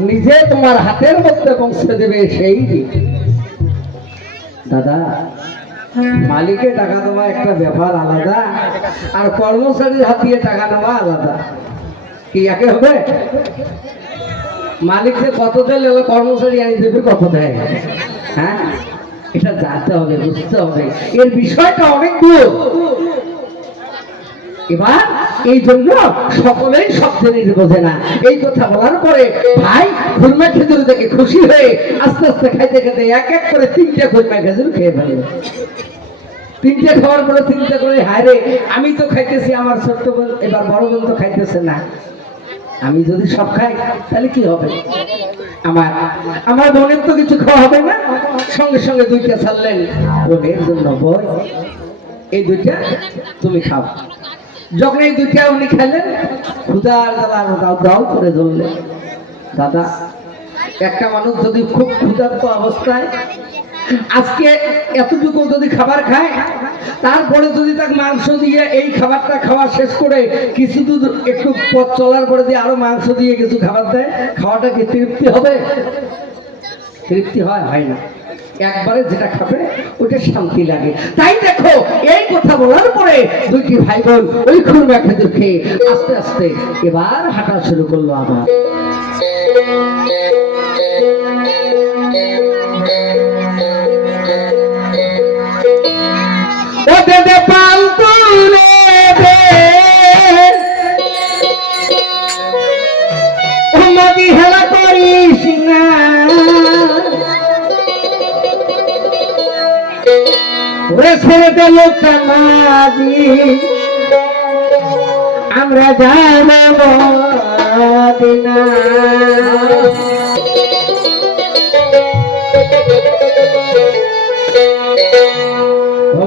নিজে তোমার হাতের মধ্যে পৌঁছে দেবে সেই দাদা, মালিকে টাকা দেওয়া একটা ব্যাপার আলাদা, আর কর্মচারীর হাত দিয়ে টাকা নেওয়া আলাদা। কি একে হবে? মালিককে কত দিলে কর্মচারী আনি দেবে কত দেয়? হ্যাঁ? এটা জানতে হবে, বুঝতে হবে। এর বিষয়টা অনেক দূর। এবার এই জন্য সকলেই বোঝে না। এই কথা বলার পরে ভাই খেজুর দেখে খুশি হয়ে আস্তে আস্তে খাইতে এক এক করে তিনটে খেজুর খেয়ে তিনটে খাওয়ার পরে করে, হায় আমি তো খাইতেছি, আমার ছোট্ট বোন, এবার বড় বোন তো খাইতেছে না। আমি যদি সব খাই, তাহলে কি হবে? আমার আমার বোনের তো কিছু খাওয়া হবে না। সঙ্গে সঙ্গে দুইটা ছাড়লেন। বোনের জন্য বই এই দুইটা তুমি খাও। যখন এই দুইটা উনি খেলেন ক্ষুদার আরও দাও দাও করে ধরলেন। দাদা, একটা মানুষ যদি খুব ক্ষুধার্ত অবস্থায় আজকে এতটুকু যদি খাবার খায়, তারপরে যদি তাকে মাংস দিয়ে এই খাবারটা খাওয়া শেষ করে কিছু দূর একটু পথ চলার পরে দিয়ে আরও মাংস দিয়ে কিছু খাবার দেয়, খাওয়াটা কি তৃপ্তি হবে? তৃপ্তি হয় হয় না। একবারে যেটা খাবে ওটা শান্তি লাগে। তাই দেখো, এই কথা বলার পরে দুইটি ভাই বোন ওই খুরমা খেতে খেয়ে আস্তে আস্তে এবার হাঁটা শুরু করল আবার। ওরে ছেড়ে দিল কামাজি আমরা যাব মদিনা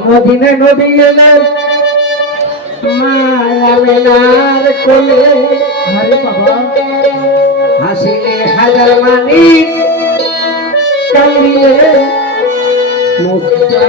মদিনে নদী এলেন মায়া কোলে। আরে বাবা হাসিলে হাজার মানি কান্দিলে মুক্তা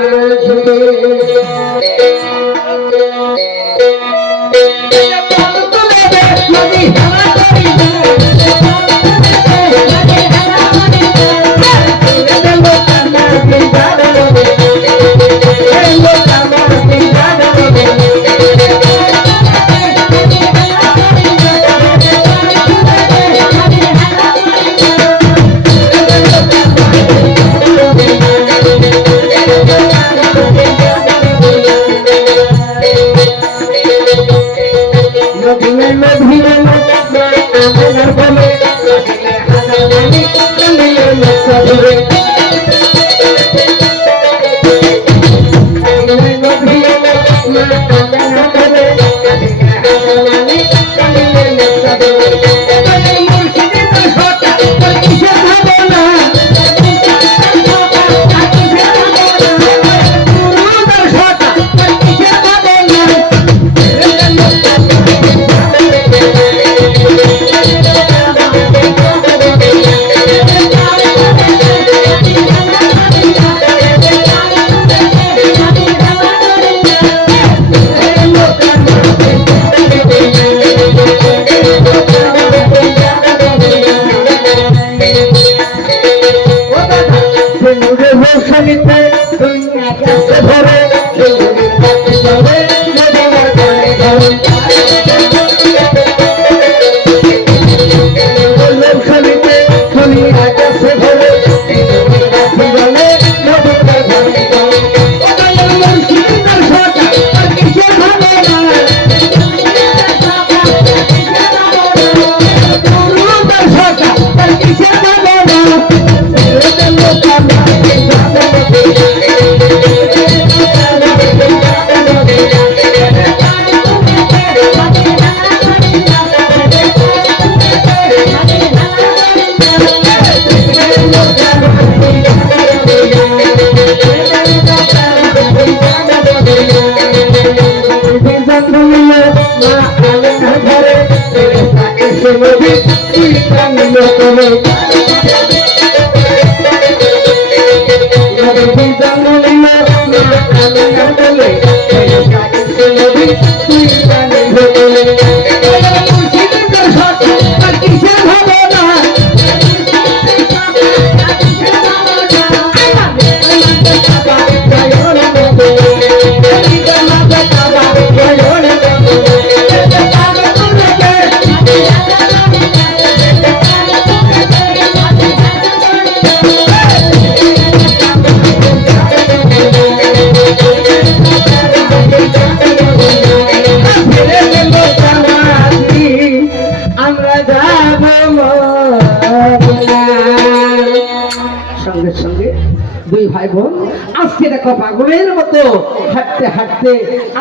হাঁটতে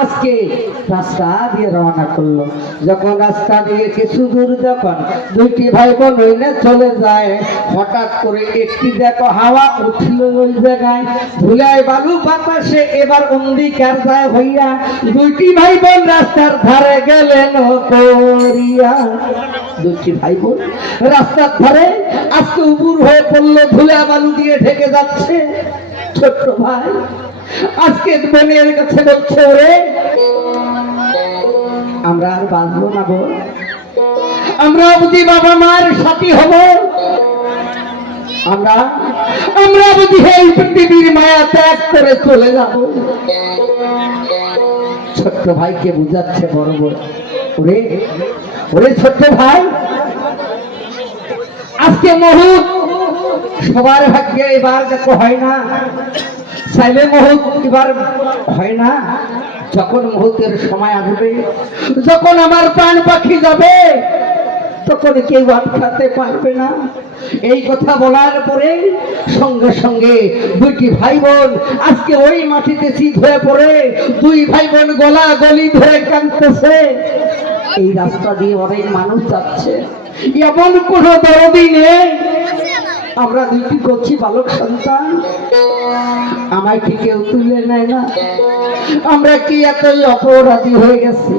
আজকে রাস্তা দিয়ে রওনা করল। যখন রাস্তা দিয়ে কিছু দূর যখন দুইটি ভাই বোন হইলে চলে যায়, হঠাৎ করে একটি দেখো হাওয়া উঠল ওই জায়গায়। ধুলায় বালু বাতাসে এবার অন্ধিকার যায় হইয়া দুইটি ভাই বোন রাস্তার ধারে গেলেন করিয়া। দুটি ভাই বোন রাস্তার ধারে আজকে উবুর হয়ে পড়ল, ধুলা বালু দিয়ে ঢেকে যাচ্ছে। ছোট্ট ভাই আজকে বোনের কাছে বলছে ওরে, আমরা আর বাঁচবো না বোন আমরা বুঝি বাবা মার সাথী হব। আমরা আমরা বুঝি এই পৃথিবীর মায়া ত্যাগ করে চলে যাব। ছোট্ট ভাইকে বুঝাচ্ছে বড় বড়। ওরে ওরে ছোট্ট ভাই আজকে মুহূর্ত সবার ভাগ্যে এবার দেখো হয় না। চাইলে মুহূর্ত এবার হয় না। যখন মুহূর্তের সময় আসবে, যখন আমার প্রাণ পাখি যাবে, তখন কেউ আটকাতে পারবে না। এই কথা বলার পরে সঙ্গে সঙ্গে দুইটি ভাই বোন আজকে ওই মাটিতে শীত হয়ে পড়ে, দুই ভাই বোন গলা গলি ধরে কাঁদতেছে। এই রাস্তা দিয়ে অনেক মানুষ যাচ্ছে। এমন কোনো দরদি নেই। আমরা দুইটি করছি বালক সন্তান। আমায় কি কেউ তুলে নেয় না? আমরা কি এতই অপরাধী হয়ে গেছি?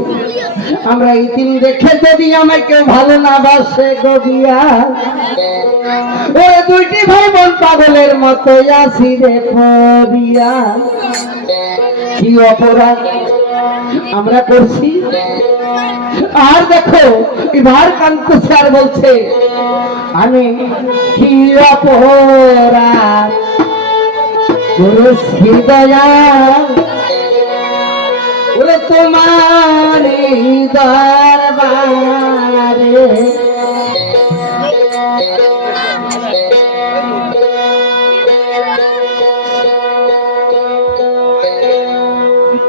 আমরা ইতিম দেখে যদি আমায় কেউ ভালো না বাসে গদিয়া ওরে দুইটি ভাই বোন পাগলের মতো আসি রে পড়িয়া কি অপরাধ? আমরা করছি। আর দেখো এবার কান্ত স্যার বলছে আমি কি দয়া তোমার দরবারে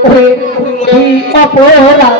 কি অপরাধ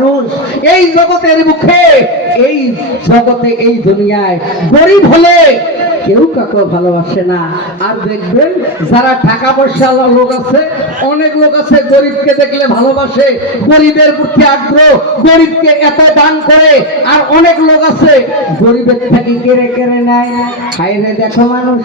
মানুষ। এই জগতের মুখে এই জগতে, এই দুনিয়ায় গরিব হলে কেউ কাউকে ভালোবাসে না। আর দেখবেন যারা টাকা পয়সা লোক আছে, অনেক লোক আছে গরিবকে দেখলে ভালোবাসে, গরিবের প্রতি আগ্রহ, গরিবকে এত দান করে। আর অনেক লোক আছে, গরিবের থেকে কেড়ে কেড়ে নেয়। হাইরে দেখো মানুষ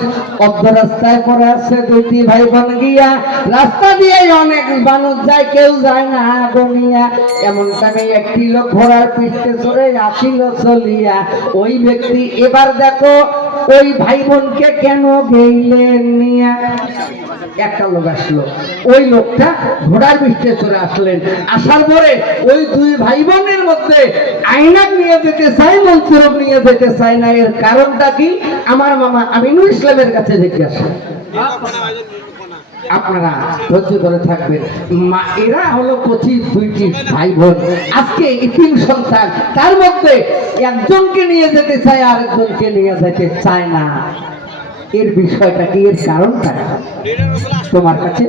অর্ধ রাস্তায় পরে আছে দুইটি ভাই বোন গিয়া। রাস্তা দিয়ে অনেক মানুষ যায়, কেউ যায় না গনিয়া এমন টাইমে একটি লোক ঘোড়ার পিঠে চড়ে আসিল চলিয়া ওই ব্যক্তি, এবার দেখো, ওই ভাই বোনকে কেন গেইলেন একটা লোক আসলো। ওই লোকটা ঘোড়ার পিঠে চড়ে আসলেন। আসার পরে ওই দুই ভাই বোনের মধ্যে আইনাক নিয়ে যেতে চাই মন্ত্রক নিয়ে যেতে চাই না। এর কারণটা কি? আমার মামা আমিনুল ইসলামের কাছে জিজ্ঞাসা আপনারা ধৈর্য ধরে থাকবেন। মা, এরা হলো কচি দুইটি ভাই বোন আজকে এই তিন সন্তান, তার মধ্যে একজনকে নিয়ে যেতে চায় আর একজনকে নিয়ে যেতে চায় না। এর বিষয়টা কি এর কারণটা তোমার কাছে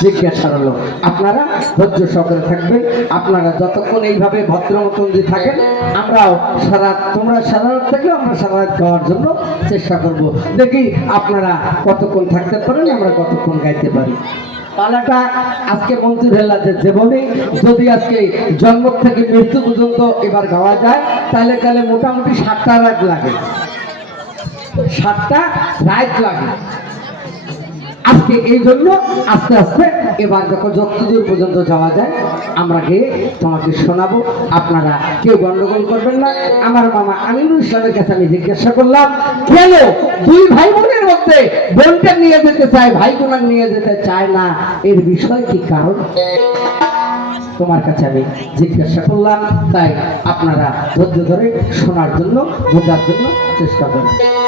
জিজ্ঞাসা হলো। আপনারা ধৈর্য সহকারে থাকবেন। আপনারা যতক্ষণ এইভাবে ভদ্র মতন যে থাকেন, আমরাও সারা, তোমরা সারা রাত আমরা সারা রাত গাওয়ার জন্য চেষ্টা করব। দেখি আপনারা কতক্ষণ থাকতে পারেন, আমরা কতক্ষণ গাইতে পারি। পালাটা আজকে মঞ্জুর হেলাতে জীবনে যদি আজকে জন্ম থেকে মৃত্যু পর্যন্ত এবার গাওয়া যায়, তাহলে তাহলে মোটামুটি সাতটা রাত লাগে। সাতটা রাত লাগে। আজকে এই জন্য আস্তে আস্তে এবার যখন যতদূর পর্যন্ত যাওয়া যায়, আমরা গিয়ে তোমাকে শোনাবো। আপনারা কেউ গন্ডগোল করবেন না। আমার মামা আমিনুল ইসলামের কাছে আমি জিজ্ঞাসা করলাম, কেন দুই ভাই বোনের মধ্যে বোনটা নিয়ে যেতে চায় ভাই বোনার নিয়ে যেতে চায় না? এর বিষয় কি কারণ? তোমার কাছে আমি জিজ্ঞাসা করলাম, তাই আপনারা ধৈর্য ধরে শোনার জন্য, বোঝার জন্য চেষ্টা করুন।